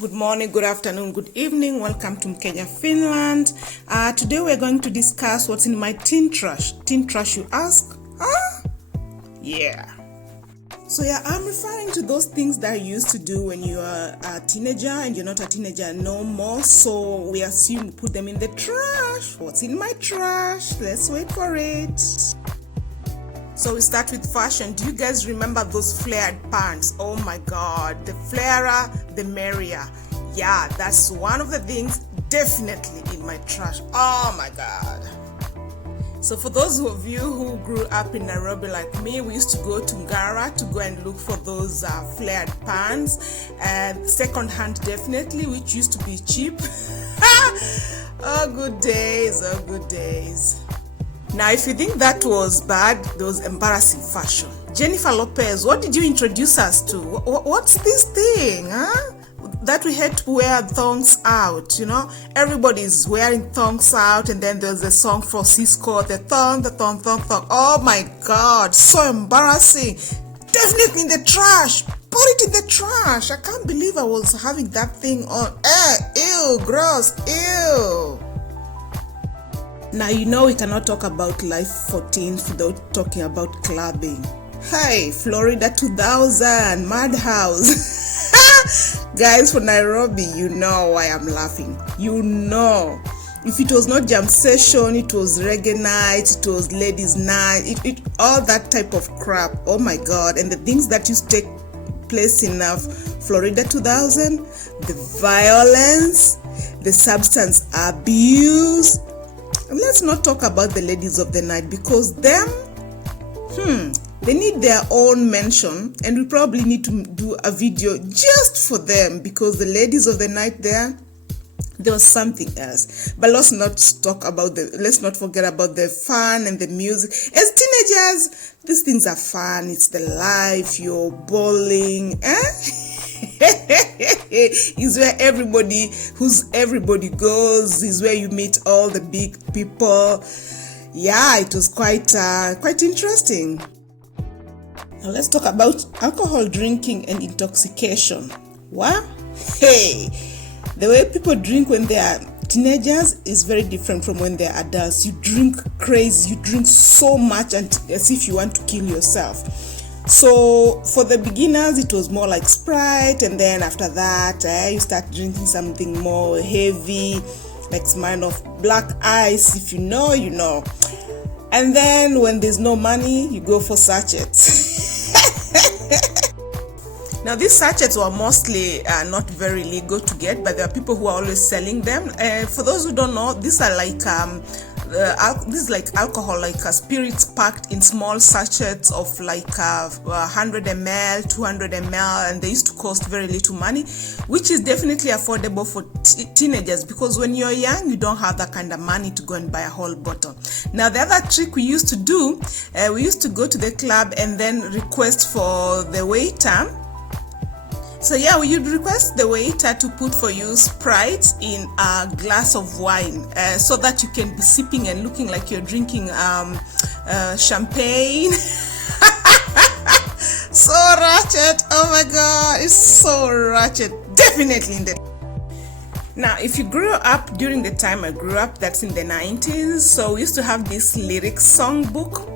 Good morning, good afternoon, good evening. Welcome to Finland. Today we're going to discuss what's in my teen trash. Teen trash, you ask? Huh? Yeah. So I'm referring to those things that you used to do when you are a teenager and you're not a teenager no more. So we assume put them in the trash. What's in my trash? Let's wait for it. So we start with fashion. Do you guys remember those flared pants? Oh my god, the flairer, the merrier. Yeah, that's one of the things definitely in my trash. Oh my god. So for those of you who grew up in Nairobi like me, we used to go to Ngara to go and look for those flared pants. Second hand definitely, which used to be cheap. Oh, good days, oh, good days. Now, if you think that was bad, those embarrassing fashion. Jennifer Lopez, what did you introduce us to? What's this thing, huh? That we had to wear thongs out, you know? Everybody's wearing thongs out, and then there's a song for Cisco, the thong. Oh my God, so embarrassing. Definitely in the trash. Put it in the trash. I can't believe I was having that thing on. Ew, gross, ew. Now, you know we cannot talk about life for teens without talking about clubbing. Hey, Florida 2000, Madhouse. Guys, for Nairobi, you know why I'm laughing. You know. If it was not jam session, it was reggae night, it was ladies night, it all that type of crap. Oh my God. And the things that used to take place in Florida 2000, the violence, the substance abuse. And let's not talk about the ladies of the night, because them, they need their own mention, and we probably need to do a video just for them, because the ladies of the night there was something else. But let's not forget about the fun and the music. As teenagers, these things are fun. It's the life. You're bowling, is where everybody goes, is where you meet all the big people. Yeah, it was quite interesting. Now let's talk about alcohol drinking and intoxication. What? Hey, the way people drink when they are teenagers is very different from when they're adults. You drink crazy, you drink so much, and as if you want to kill yourself. So for the beginners, it was more like Sprite, and then after that, you start drinking something more heavy, like Smirnoff Black Ice. If you know, you know. And then when there's no money, you go for sachets. Now, these sachets were mostly not very legal to get, but there are people who are always selling them. For those who don't know, these are like this is like alcohol, like spirits packed in small sachets of like 100 ml, 200 ml, and they used to cost very little money, which is definitely affordable for teenagers, because when you're young, you don't have that kind of money to go and buy a whole bottle. Now, the other trick we used to do, we used to go to the club and then request for the waiter. So we would request the waiter to put for you Sprite in a glass of wine, so that you can be sipping and looking like you're drinking champagne. So ratchet, oh my God, it's so ratchet, definitely in the... Now, if you grew up during the time I grew up, that's in the 90s, so we used to have this lyrics songbook,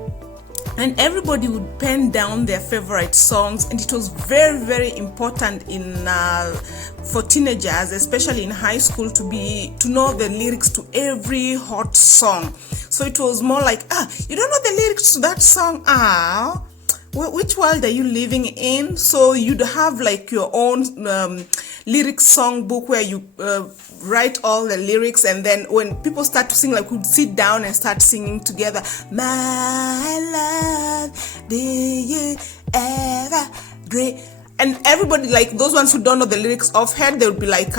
and everybody would pen down their favorite songs, and it was very, very important for teenagers, especially in high school, to know the lyrics to every hot song. So it was more like, you don't know the lyrics to that song? Which world are you living in? So you'd have like your own lyrics songbook where you write all the lyrics, and then when people start to sing, like we'd sit down and start singing together. My love, do you ever agree? And everybody, like those ones who don't know the lyrics offhand, they would be like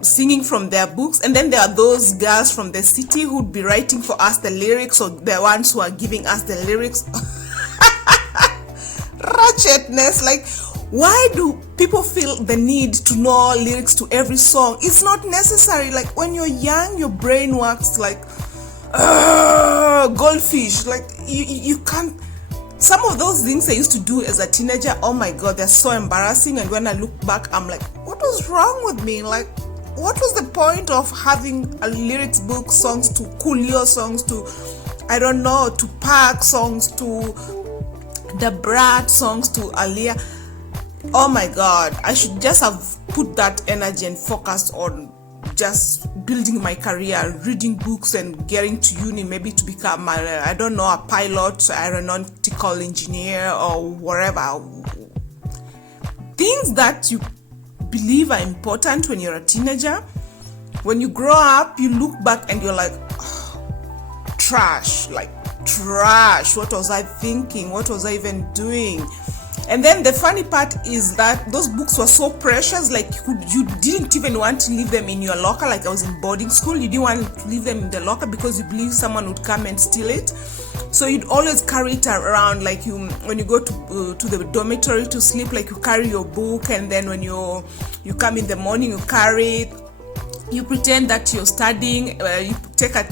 singing from their books. And then there are those girls from the city who'd be writing for us the lyrics, or the ones who are giving us the lyrics. Ratchetness, like, why do people feel the need to know lyrics to every song? It's not necessary. Like when you're young, your brain works like goldfish. Like you can't some of those things I used to do as a teenager, oh my god, they're so embarrassing. And when I look back, I'm like, what was wrong with me? Like, what was the point of having a lyrics book, songs to Coolio, songs to, I don't know, to Park, songs to the Brat, songs to Aaliyah? Oh my god, I should just have put that energy and focused on just building my career, reading books and getting to uni, maybe to become I don't know, a pilot, aeronautical engineer or whatever. Things that you believe are important when you're a teenager. When you grow up, you look back and you're like, oh, trash, what was I thinking? What was I even doing? And then the funny part is that those books were so precious, like you didn't even want to leave them in your locker. Like I was in boarding school, you didn't want to leave them in the locker because you believe someone would come and steal it. So you'd always carry it around, like when you go to the dormitory to sleep, like you carry your book, and then when you come in the morning, you carry it. You pretend that you're studying. You take a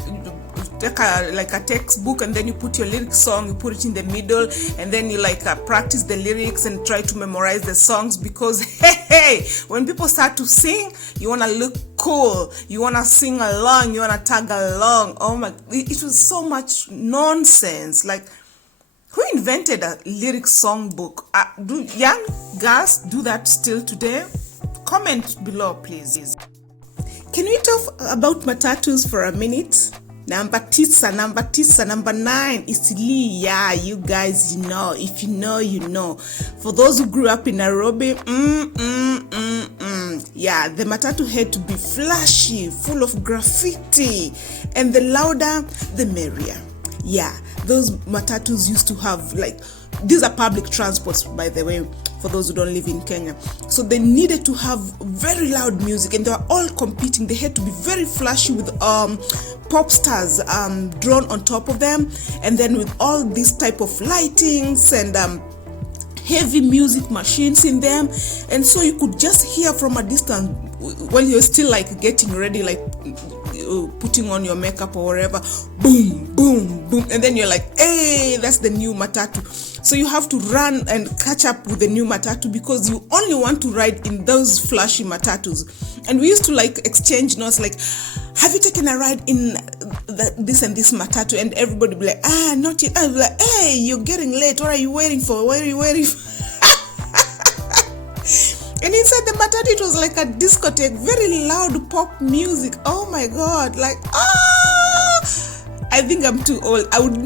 textbook, and then you put your lyric song, you put it in the middle, and then you practice the lyrics and try to memorize the songs, because hey, when people start to sing, you want to look cool, you want to sing along, you want to tag along. Oh my, it was so much nonsense. Like, who invented a lyric song book? Do young girls do that still today? Comment below, please. Can we talk about matatus for a minute? Number 9 is Lee. Yeah, you guys, you know. If you know, you know. For those who grew up in Nairobi, yeah, the matatu had to be flashy, full of graffiti, and the louder, the merrier. Yeah, those matatus used to have, these are public transports, by the way, for those who don't live in Kenya. So they needed to have very loud music, and they were all competing. They had to be very flashy with pop stars drawn on top of them, and then with all these type of lightings and heavy music machines in them. And so you could just hear from a distance while you're still getting ready, putting on your makeup or whatever, boom, boom, boom, and then you're like, hey, that's the new matatu. So you have to run and catch up with the new matatu, because you only want to ride in those flashy matatus. And we used to exchange notes, have you taken a ride in this and this matatu? And everybody would be like, not yet. I'd be like, hey, you're getting late, what are you waiting for? What are you waiting for? And inside the matatu, it was like a discotheque, very loud pop music. Oh my god, I think I'm too old. I would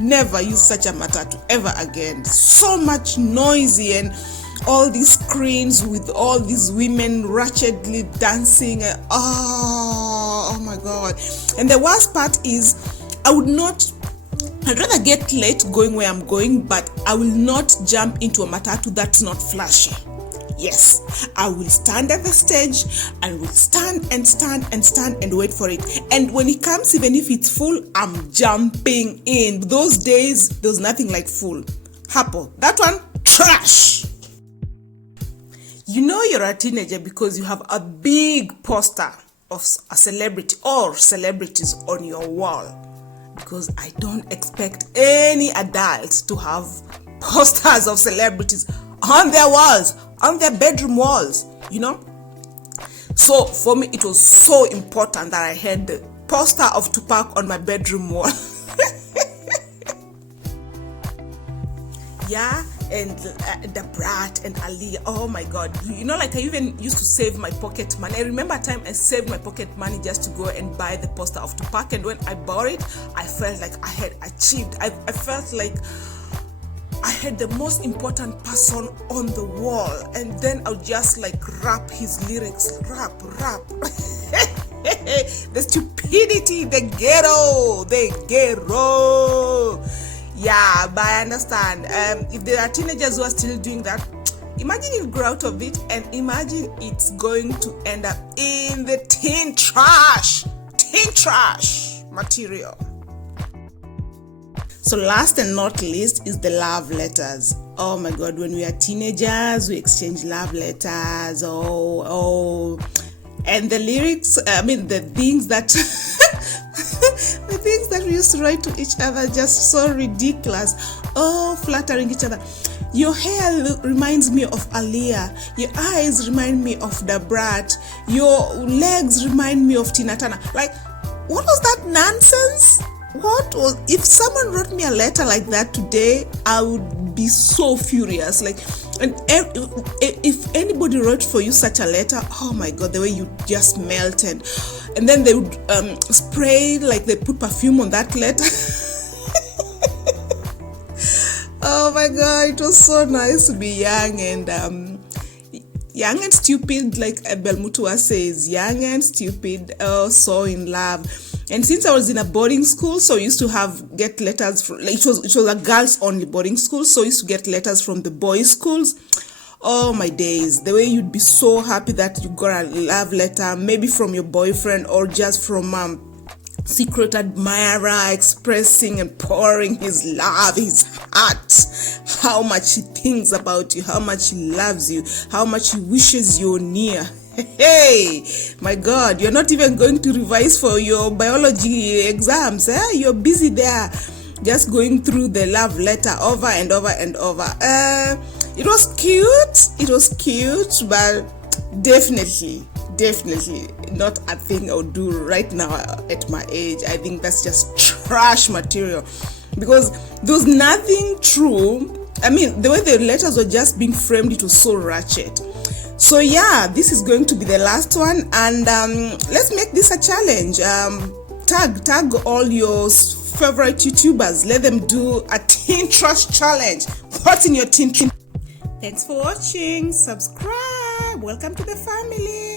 never use such a matatu ever again. So much noisy, and all these screens with all these women ratchetly dancing. Oh my god. And the worst part is, I'd rather get late going where I'm going, but I will not jump into a matatu that's not flashy. Yes, I will stand at the stage and will stand and wait for it. And when it comes, even if it's full, I'm jumping in. Those days, there was nothing like full. Hapo, that one, trash. You know you're a teenager because you have a big poster of a celebrity or celebrities on your wall. Because I don't expect any adults to have posters of celebrities on their walls, on their bedroom walls, you know. So for me, it was so important that I had the poster of Tupac on my bedroom wall. Yeah, and the Brat and Aaliyah. Oh my god, you know, I even used to save my pocket money. I remember a time I saved my pocket money just to go and buy the poster of Tupac, and when I bought it, I felt like I had achieved. I felt like I had the most important person on the wall, and then I'll just rap his lyrics, rap. The stupidity, the ghetto. Yeah, but I understand. If there are teenagers who are still doing that, imagine you grow out of it, and imagine it's going to end up in the teen trash material. So last and not least is the love letters. Oh my god, when we are teenagers, we exchange love letters. Oh. And the lyrics, the things that the things that we used to write to each other, just so ridiculous. Oh, flattering each other. Your hair reminds me of Aaliyah. Your eyes remind me of the Brat. Your legs remind me of Tina Turner. Like, what was that nonsense? If someone wrote me a letter like that today, I would be so furious. Like, and if anybody wrote for you such a letter, oh my God, the way you just melted. And then they would spray, like they put perfume on that letter. Oh my God, it was so nice to be young and stupid, like Belmutua says, young and stupid, oh, so in love. And since I was in a boarding school, so I used to get letters from, like, it was a girls only boarding school, so I used to get letters from the boys' schools. Oh my days, the way you'd be so happy that you got a love letter, maybe from your boyfriend or just from secret admirer expressing and pouring his love, his heart, how much he thinks about you, how much he loves you, how much he wishes you're near. Hey, my God, you're not even going to revise for your biology exams. You're busy there just going through the love letter over and over and over. It was cute, but definitely not a thing I would do right now at my age. I think that's just trash material, because there was nothing true. I mean, the way the letters were just being framed, it was so ratchet. So yeah, this is going to be the last one, and let's make this a challenge. Tag all your favorite YouTubers. Let them do a teen trash challenge. What's in your teen? Thanks for watching. Subscribe. Welcome to the family.